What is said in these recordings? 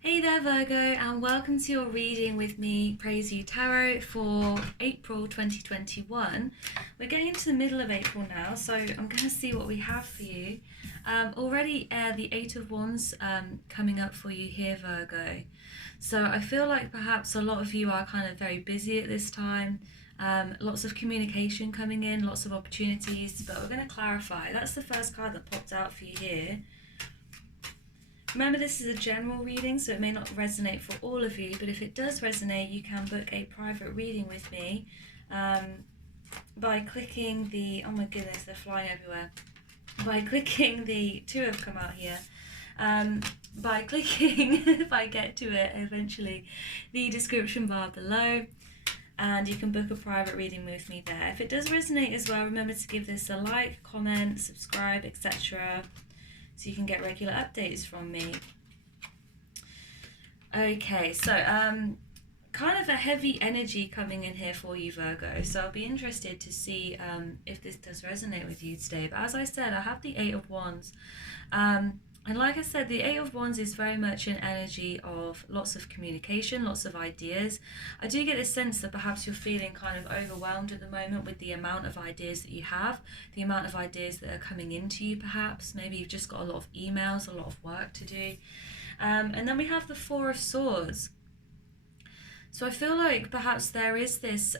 Hey there, Virgo, and welcome to your reading with me, Praise You Tarot, for April 2021. We're getting into the middle of April now, so I'm going to see what we have for you. Already, the Eight of Wands coming up for you here, Virgo. So I feel like perhaps a lot of you are kind of very busy at this time. Lots of communication coming in, lots of opportunities, but we're going to clarify. That's the first card that popped out for you here. Remember, this is a general reading, so it may not resonate for all of you, but if it does resonate, you can book a private reading with me by clicking the, oh my goodness, they're flying everywhere, by clicking the, two have come out here, by clicking, if I get to it eventually, the description bar below, and you can book a private reading with me there. If it does resonate as well, remember to give this a like, comment, subscribe, etc., so you can get regular updates from me. Okay, so kind of a heavy energy coming in here for you, Virgo. So I'll be interested to see if this does resonate with you today. But as I said, I have the Eight of Wands. And like I said, the Eight of Wands is very much an energy of lots of communication, lots of ideas. I do get a sense that perhaps you're feeling kind of overwhelmed at the moment with the amount of ideas that you have, the amount of ideas that are coming into you perhaps. Maybe you've just got a lot of emails, a lot of work to do. And then we have the Four of Swords. So I feel like perhaps there is this...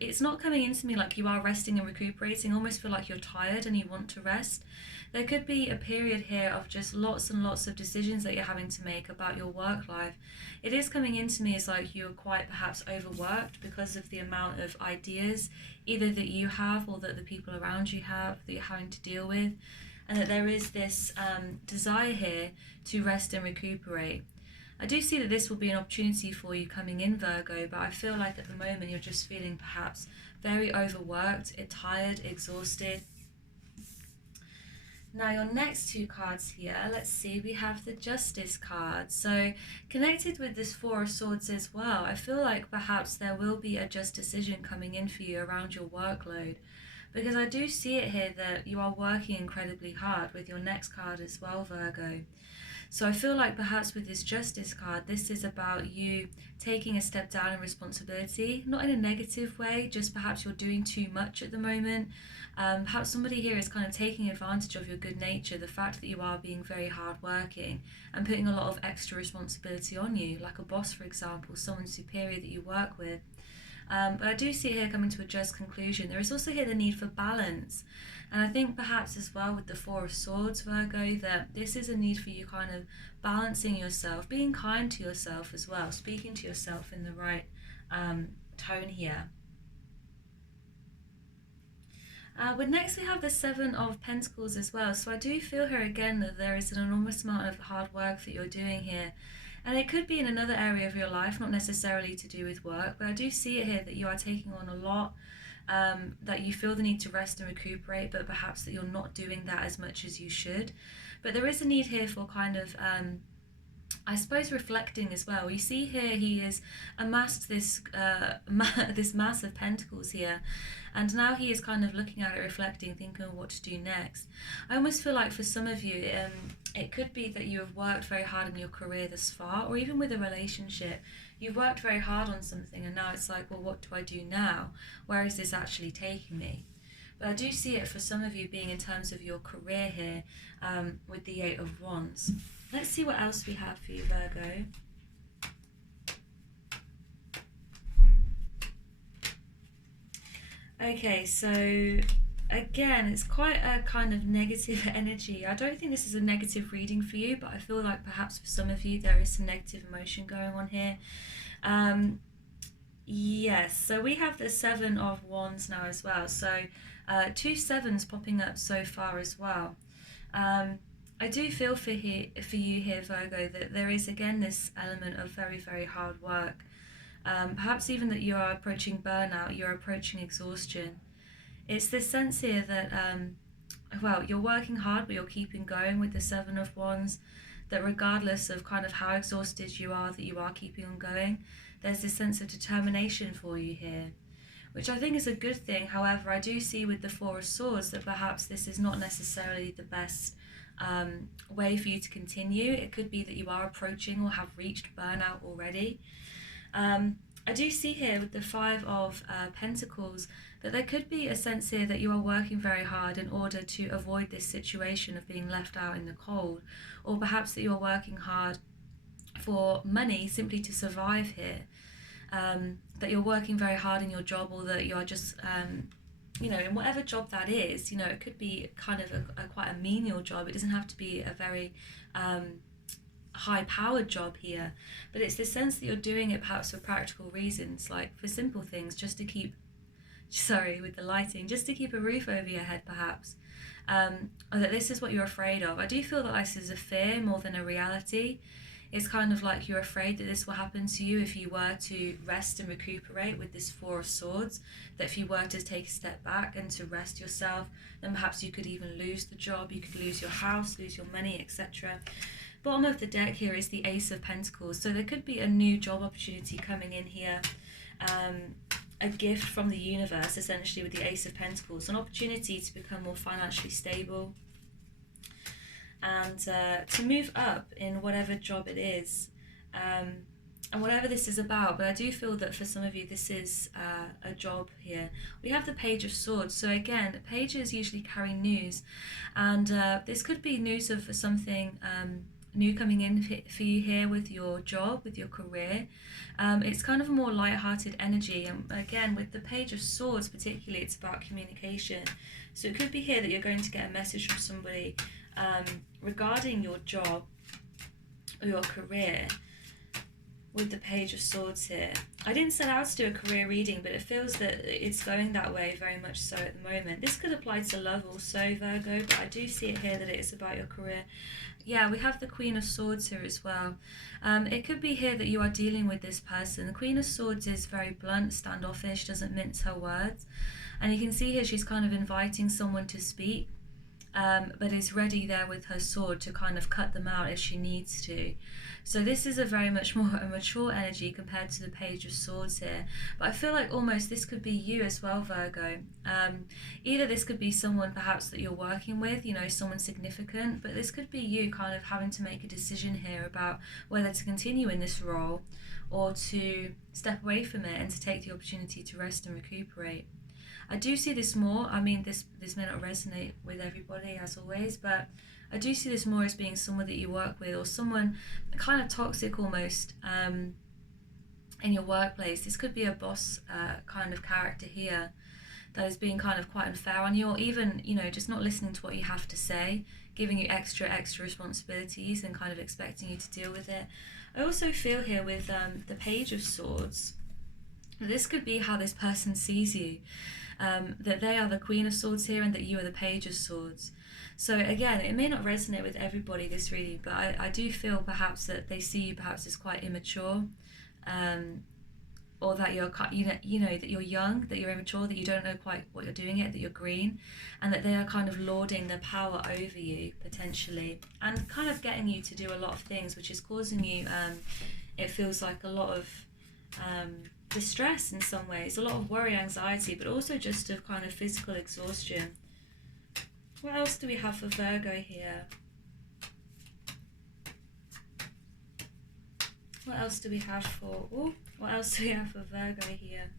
it's not coming into me like you are resting and recuperating. I almost feel like you're tired and you want to rest. There could be a period here of just lots and lots of decisions that you're having to make about your work life. It is coming into me as like you're quite perhaps overworked because of the amount of ideas either that you have or that the people around you have that you're having to deal with, and that there is this desire here to rest and recuperate. I do see that this will be an opportunity for you coming in, Virgo, but I feel like at the moment you're just feeling perhaps very overworked, tired, exhausted. Now your next two cards here, let's see, we have the Justice card. So connected with this Four of Swords as well, I feel like perhaps there will be a just decision coming in for you around your workload. Because I do see it here that you are working incredibly hard with your next card as well, Virgo. So I feel like perhaps with this Justice card, this is about you taking a step down in responsibility, not in a negative way, just perhaps you're doing too much at the moment. Perhaps somebody here is kind of taking advantage of your good nature, the fact that you are being very hardworking and putting a lot of extra responsibility on you, like a boss, for example, someone superior that you work with. But I do see it here coming to a just conclusion. There is also here the need for balance. And I think perhaps as well with the Four of Swords, Virgo, that this is a need for you kind of balancing yourself, being kind to yourself as well, speaking to yourself in the right tone here. But next we have the Seven of Pentacles as well. So I do feel here again that there is an enormous amount of hard work that you're doing here. And it could be in another area of your life, not necessarily to do with work, but I do see it here that you are taking on a lot, that you feel the need to rest and recuperate, but perhaps that you're not doing that as much as you should. But there is a need here for kind of, I suppose, reflecting as well. You see here he has amassed this this mass of pentacles here, and now he is kind of looking at it, reflecting, thinking of what to do next. I almost feel like for some of you, it could be that you have worked very hard in your career thus far, or even with a relationship. You've worked very hard on something and now it's like, well, what do I do now? Where is this actually taking me? But I do see it for some of you being in terms of your career here, with the Eight of Wands. Let's see what else we have for you, Virgo. Okay, so again, it's quite a kind of negative energy. I don't think this is a negative reading for you, but I feel like perhaps for some of you there is some negative emotion going on here. Yes, so we have the Seven of Wands now as well. So two sevens popping up so far as well. I do feel for you here, Virgo, that there is again this element of very, very hard work. Perhaps even that you are approaching burnout, you're approaching exhaustion. It's this sense here that, well, you're working hard, but you're keeping going with the Seven of Wands, that regardless of kind of how exhausted you are, that you are keeping on going. There's this sense of determination for you here, which I think is a good thing. However, I do see with the Four of Swords that perhaps this is not necessarily the best way for you to continue. It could be that you are approaching or have reached burnout already. I do see here with the Five of Pentacles that there could be a sense here that you are working very hard in order to avoid this situation of being left out in the cold, or perhaps that you're working hard for money simply to survive here, that you're working very hard in your job, or that you are just you know, in whatever job that is. You know, it could be kind of quite a menial job. It doesn't have to be a very high-powered job here, but it's this sense that you're doing it perhaps for practical reasons, like for simple things, just to keep, sorry with the lighting, just to keep a roof over your head perhaps, or that this is what you're afraid of. I do feel that this is a fear more than a reality. It's kind of like you're afraid that this will happen to you if you were to rest and recuperate with this Four of Swords, that if you were to take a step back and to rest yourself, then perhaps you could even lose the job, you could lose your house, lose your money, etc. Bottom of the deck here is the Ace of Pentacles, so there could be a new job opportunity coming in here, a gift from the universe essentially with the Ace of Pentacles, an opportunity to become more financially stable and to move up in whatever job it is, and whatever this is about. But I do feel that for some of you this is a job here. We have the Page of Swords, so again, pages usually carry news, and this could be news of something new coming in for you here with your job, with your career. It's kind of a more light-hearted energy, and again with the Page of Swords particularly, it's about communication. So it could be here that you're going to get a message from somebody regarding your job or your career with the Page of Swords here. I didn't set out to do a career reading, but it feels that it's going that way very much so at the moment. This could apply to love also, Virgo, but I do see it here that it is about your career. Yeah, we have the Queen of Swords here as well. It could be here that you are dealing with this person. The Queen of Swords is very blunt, standoffish, doesn't mince her words. And you can see here she's kind of inviting someone to speak, but is ready there with her sword to kind of cut them out if she needs to. So this is a very much more a mature energy compared to the Page of Swords here. But I feel like almost this could be you as well, Virgo. Either this could be someone perhaps that you're working with, you know, someone significant, but this could be you kind of having to make a decision here about whether to continue in this role or to step away from it and to take the opportunity to rest and recuperate. I do see this more, I mean this may not resonate with everybody as always, but I do see this more as being someone that you work with, or someone kind of toxic almost in your workplace. This could be a boss kind of character here that is being kind of quite unfair on you, or even, you know, just not listening to what you have to say, giving you extra responsibilities and kind of expecting you to deal with it. I also feel here with the Page of Swords, this could be how this person sees you. That they are the Queen of Swords here and that you are the Page of Swords. So again, it may not resonate with everybody, this reading, but I do feel perhaps that they see you perhaps as quite immature, or that you're, you know, that you're young, that you're immature, that you don't know quite what you're doing yet, that you're green, and that they are kind of lording their power over you potentially, and kind of getting you to do a lot of things, which is causing you, it feels like a lot of distress in some ways, a lot of worry, anxiety, but also just a kind of physical exhaustion. What else do we have for Virgo here? What else do we have for, what else do we have for Virgo here?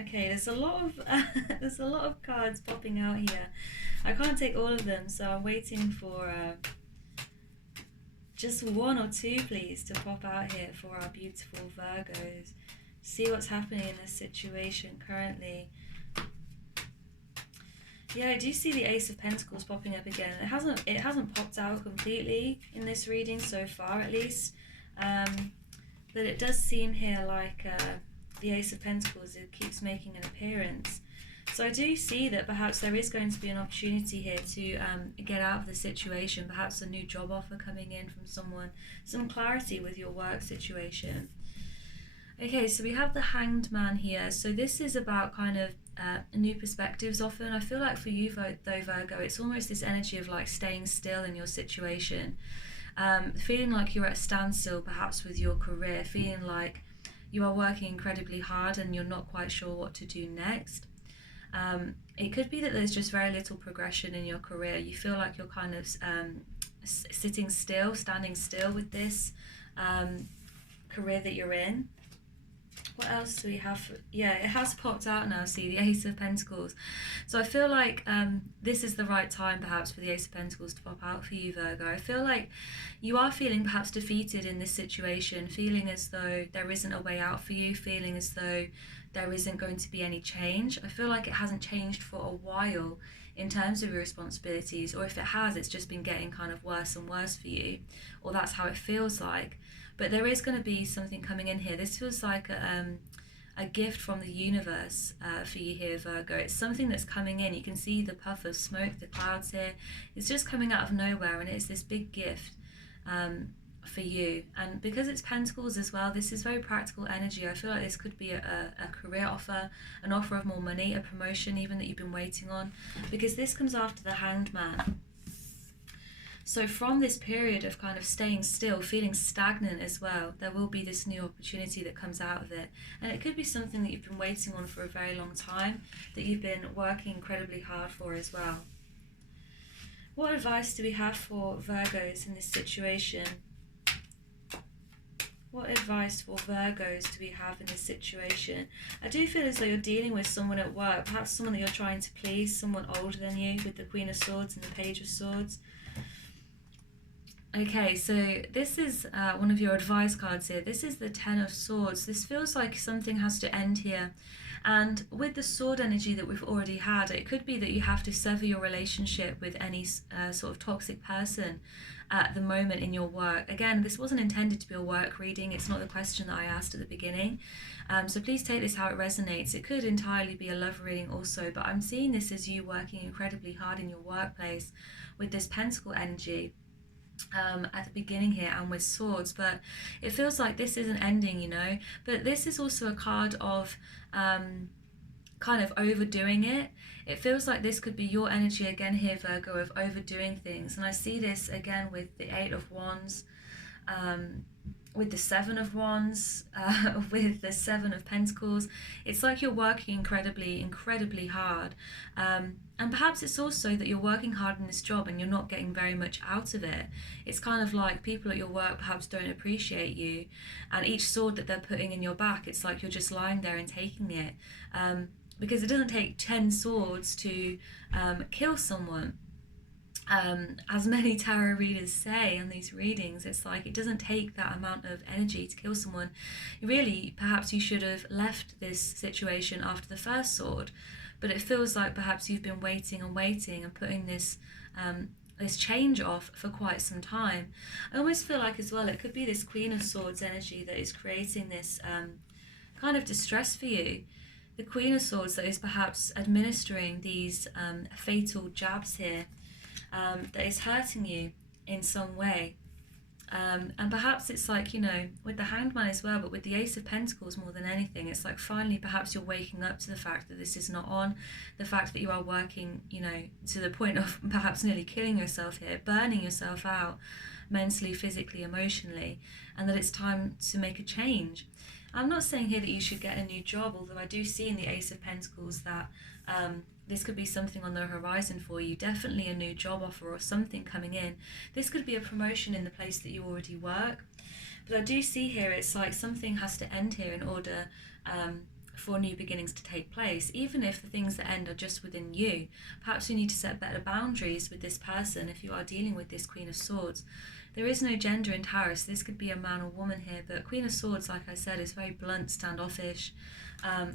Okay, there's a lot of cards popping out here. I can't take all of them, so I'm waiting for just one or two, please, to pop out here for our beautiful Virgos. See what's happening in this situation currently. Yeah, I do see the Ace of Pentacles popping up again. It hasn't popped out completely in this reading so far, at least. But it does seem here like the Ace of Pentacles, it keeps making an appearance. So I do see that perhaps there is going to be an opportunity here to get out of the situation, perhaps a new job offer coming in from someone, some clarity with your work situation. Okay, so we have the Hanged Man here. So this is about kind of new perspectives often. I feel like for you though, Virgo, it's almost this energy of like staying still in your situation, feeling like you're at a standstill perhaps with your career, feeling like you are working incredibly hard and you're not quite sure what to do next. It could be that there's just very little progression in your career. You feel like you're kind of sitting still, standing still with this career that you're in. What else do we have? Yeah, it has popped out now, see, the Ace of Pentacles. So I feel like this is the right time perhaps for the Ace of Pentacles to pop out for you, Virgo. I feel like you are feeling perhaps defeated in this situation, feeling as though there isn't a way out for you, feeling as though there isn't going to be any change. I feel like it hasn't changed for a while in terms of your responsibilities, or if it has, it's just been getting kind of worse and worse for you, or that's how it feels like. But there is going to be something coming in here. This feels like a gift from the universe for you here, Virgo. It's something that's coming in. You can see the puff of smoke, the clouds here. It's just coming out of nowhere, and it's this big gift for you. And because it's Pentacles as well, this is very practical energy. I feel like this could be a career offer, an offer of more money, a promotion even that you've been waiting on, because this comes after the Hanged Man. So from this period of kind of staying still, feeling stagnant as well, there will be this new opportunity that comes out of it. And it could be something that you've been waiting on for a very long time, that you've been working incredibly hard for as well. What advice do we have for Virgos in this situation? What advice for Virgos do we have in this situation? I do feel as though you're dealing with someone at work, perhaps someone that you're trying to please, someone older than you, with the Queen of Swords and the Page of Swords. Okay, so this is one of your advice cards here. This is the Ten of Swords. This feels like something has to end here. And with the sword energy that we've already had, it could be that you have to sever your relationship with any sort of toxic person at the moment in your work. Again, this wasn't intended to be a work reading. It's not the question that I asked at the beginning. So please take this how it resonates. It could entirely be a love reading also, but I'm seeing this as you working incredibly hard in your workplace with this Pentacle energy. At the beginning here and with swords, but it feels like this isn't ending, you know. But this is also a card of kind of overdoing it. It feels like this could be your energy again here, Virgo, of overdoing things. And I see this again with the Eight of Wands, with the Seven of Wands, with the Seven of Pentacles. It's like you're working incredibly hard. And perhaps it's also that you're working hard in this job and you're not getting very much out of it. It's kind of like people at your work perhaps don't appreciate you, and each sword that they're putting in your back, it's like you're just lying there and taking it. Because it doesn't take 10 swords to kill someone. As many tarot readers say in these readings, it's like it doesn't take that amount of energy to kill someone. Really, perhaps you should have left this situation after the first sword, but it feels like perhaps you've been waiting and putting this this change off for quite some time. I almost feel like as well it could be this Queen of Swords energy that is creating this kind of distress for you. The Queen of Swords that is perhaps administering these fatal jabs here, that is hurting you in some way. And perhaps it's like, you know, with the Hanged Man as well, but with the Ace of Pentacles more than anything, it's like finally perhaps you're waking up to the fact that this is not on, the fact that you are working, you know, to the point of perhaps nearly killing yourself here, burning yourself out mentally, physically, emotionally, and that it's time to make a change. I'm not saying here that you should get a new job, although I do see in the Ace of Pentacles that this could be something on the horizon for you, definitely a new job offer or something coming in. This could be a promotion in the place that you already work. But I do see here it's like something has to end here in order for new beginnings to take place, even if the things that end are just within you. Perhaps you need to set better boundaries with this person if you are dealing with this Queen of Swords. There is no gender in tarot, so this could be a man or woman here, but Queen of Swords, like I said, is very blunt, standoffish,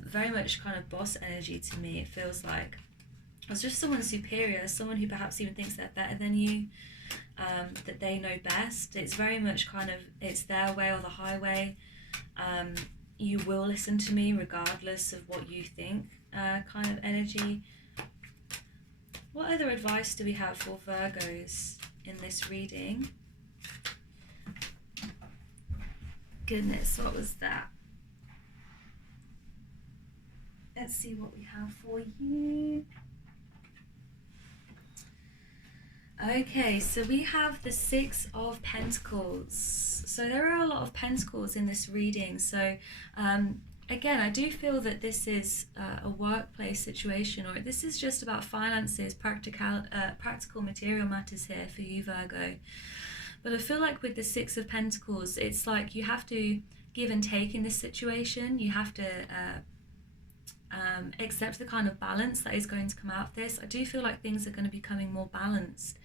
very much kind of boss energy to me, it feels like. It's just someone superior, someone who perhaps even thinks they're better than you, that they know best. It's very much kind of, it's their way or the highway. You will listen to me regardless of what you think, kind of energy. What other advice do we have for Virgos in this reading? Goodness, what was that? Let's see what we have for you. Okay, so we have the Six of Pentacles. So there are a lot of pentacles in this reading. So again, I do feel that this is a workplace situation, or this is just about finances, practical material matters here for you, Virgo. But I feel like with the Six of Pentacles, it's like you have to give and take in this situation. You have to accept the kind of balance that is going to come out of this. I do feel like things are going to be becoming more balanced.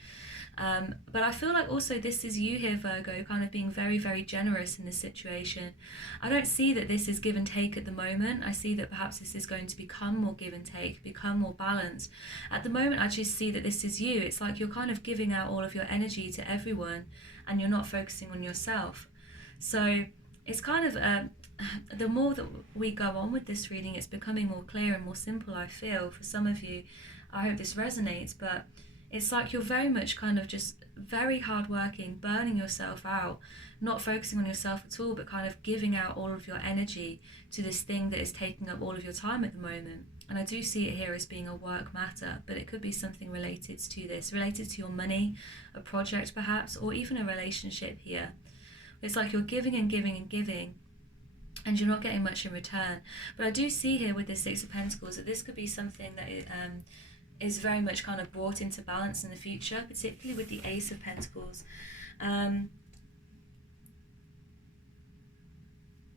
But I feel like also this is you here, Virgo, kind of being very, very generous in this situation. I don't see that this is give and take at the moment. I see that perhaps this is going to become more give and take, become more balanced. At the moment, I just see that this is you. It's like you're kind of giving out all of your energy to everyone and you're not focusing on yourself. So it's kind of, the more that we go on with this reading, it's becoming more clear and more simple, I feel. For some of you, I hope this resonates, but it's like you're very much kind of just very hardworking, burning yourself out, not focusing on yourself at all, but kind of giving out all of your energy to this thing that is taking up all of your time at the moment. And I do see it here as being a work matter, but it could be something related to this, related to your money, a project perhaps, or even a relationship here. It's like you're giving and giving and giving, and you're not getting much in return. But I do see here with this Six of Pentacles that this could be something that is very much kind of brought into balance in the future, particularly with the Ace of Pentacles.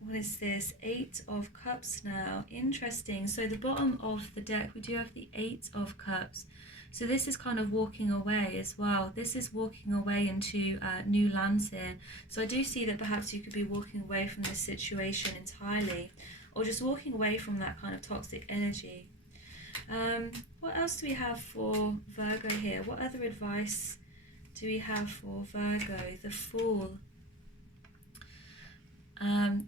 What is this? Eight of Cups now. Interesting. So the bottom of the deck, we do have the Eight of Cups. So this is kind of walking away as well. This is walking away into new lands here. So I do see that perhaps you could be walking away from this situation entirely, or just walking away from that kind of toxic energy. What else do we have for Virgo here? What other advice do we have for Virgo? The Fool.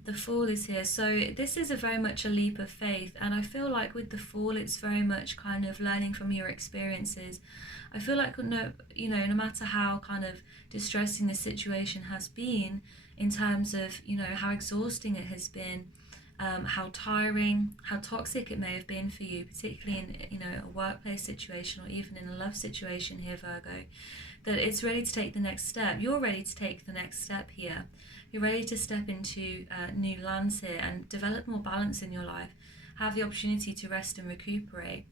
The Fool is here. So this is very much a leap of faith, and I feel like with the Fool, it's very much kind of learning from your experiences. I feel like no matter how kind of distressing the situation has been, in terms of how exhausting it has been, how tiring, how toxic it may have been for you, particularly in a workplace situation or even in a love situation here, Virgo, that it's ready to take the next step. You're ready to take the next step here. You're ready to step into new lands here and develop more balance in your life, have the opportunity to rest and recuperate.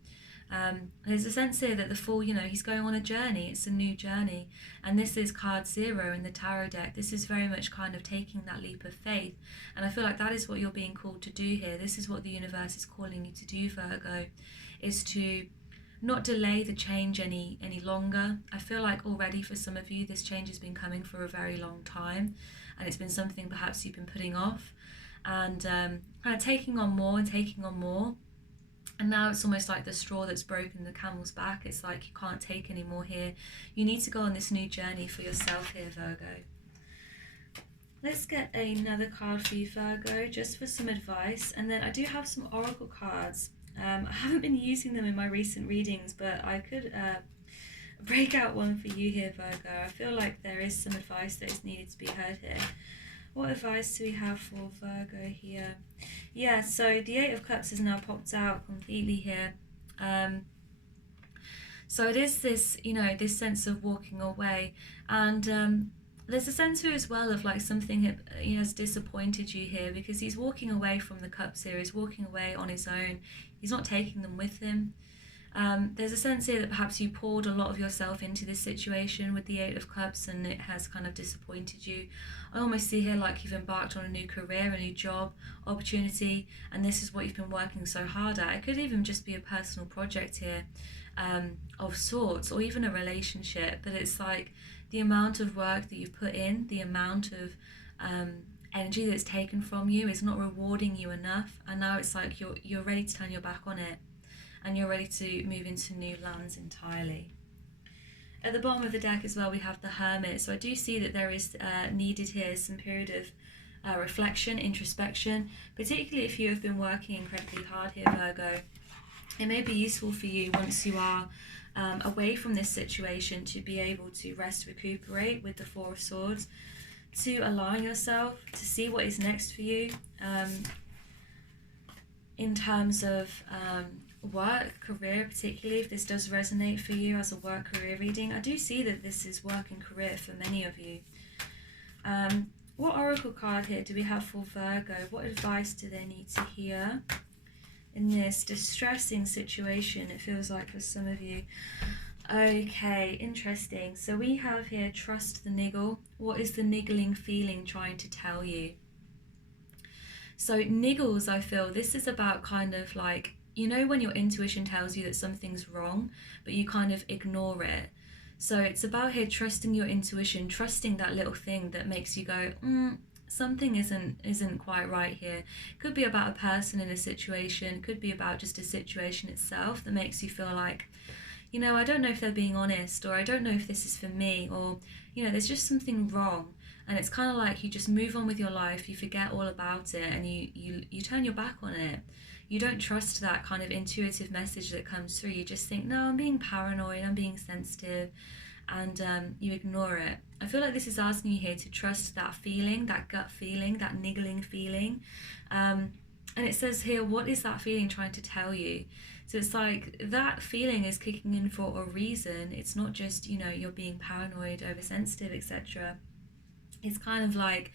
There's a sense here that the Fool, he's going on a journey. It's a new journey, and this is card 0 in the tarot deck. This is very much kind of taking that leap of faith, and I feel like that is what you're being called to do here. This is what the universe is calling you to do, Virgo, is to not delay the change any longer. I feel like already for some of you, this change has been coming for a very long time, and it's been something perhaps you've been putting off, and kind of taking on more and taking on more. And now it's almost like the straw that's broken the camel's back. It's like you can't take any more here. You need to go on this new journey for yourself here, Virgo. Let's get another card for you, Virgo, just for some advice. And then I do have some oracle cards. I haven't been using them in my recent readings, but I could break out one for you here, Virgo. I feel like there is some advice that is needed to be heard here. What advice do we have for Virgo here? Yeah, so the Eight of Cups has now popped out completely here. So it is this, this sense of walking away. And there's a sense here as well of like something has disappointed you here, because he's walking away from the Cups here. He's walking away on his own. He's not taking them with him. There's a sense here that perhaps you poured a lot of yourself into this situation with the Eight of Cups, and it has kind of disappointed you. I almost see here like you've embarked on a new career, a new job opportunity, and this is what you've been working so hard at. It could even just be a personal project here of sorts, or even a relationship, but it's like the amount of work that you've put in, the amount of energy that's taken from you is not rewarding you enough, and now it's like you're ready to turn your back on it, and you're ready to move into new lands entirely. At the bottom of the deck as well, we have the Hermit. So I do see that there is needed here some period of reflection, introspection, particularly if you have been working incredibly hard here, Virgo. It may be useful for you once you are away from this situation to be able to rest, recuperate with the Four of Swords, to align yourself, to see what is next for you in terms of work, career, particularly if this does resonate for you as a work career reading. I do see that this is work and career for many of you. What oracle card here do we have for Virgo? What advice do they need to hear in this distressing situation, it feels like, for some of you? Okay, interesting. So we have here, trust the niggle. What is the niggling feeling trying to tell you? So niggles, I feel, this is about kind of like, you know, when your intuition tells you that something's wrong, but you kind of ignore it. So it's about here trusting your intuition, trusting that little thing that makes you go, something isn't quite right here. Could be about a person in a situation, could be about just a situation itself that makes you feel like, you know, I don't know if they're being honest, or I don't know if this is for me, or, you know, there's just something wrong. And it's kind of like you just move on with your life, you forget all about it, and you turn your back on it. You don't trust that kind of intuitive message that comes through. You just think, no, I'm being paranoid, I'm being sensitive, and you ignore it. I feel like this is asking you here to trust that feeling, that gut feeling, that niggling feeling. And it says here, what is that feeling trying to tell you? So it's like that feeling is kicking in for a reason. It's not just, you know, you're being paranoid, oversensitive, etc. It's kind of like,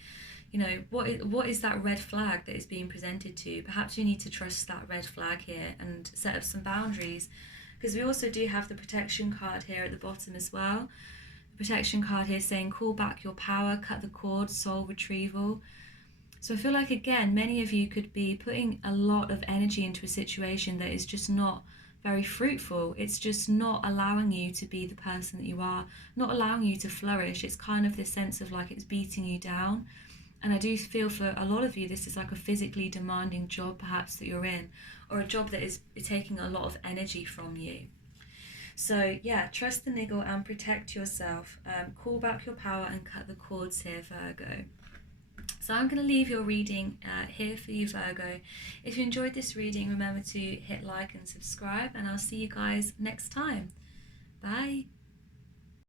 you know, what is that red flag that is being presented to you? Perhaps you need to trust that red flag here and set up some boundaries, because we also do have the protection card here at the bottom as well. The protection card here saying call back your power, cut the cord, soul retrieval. So I feel like, again, many of you could be putting a lot of energy into a situation that is just not very fruitful. It's just not allowing you to be the person that you are, not allowing you to flourish. It's kind of this sense of like it's beating you down. And I do feel for a lot of you, this is like a physically demanding job perhaps that you're in, or a job that is taking a lot of energy from you. So yeah, trust the niggle and protect yourself. Call back your power and cut the cords here, Virgo. So I'm going to leave your reading here for you, Virgo. If you enjoyed this reading, remember to hit like and subscribe, and I'll see you guys next time. Bye.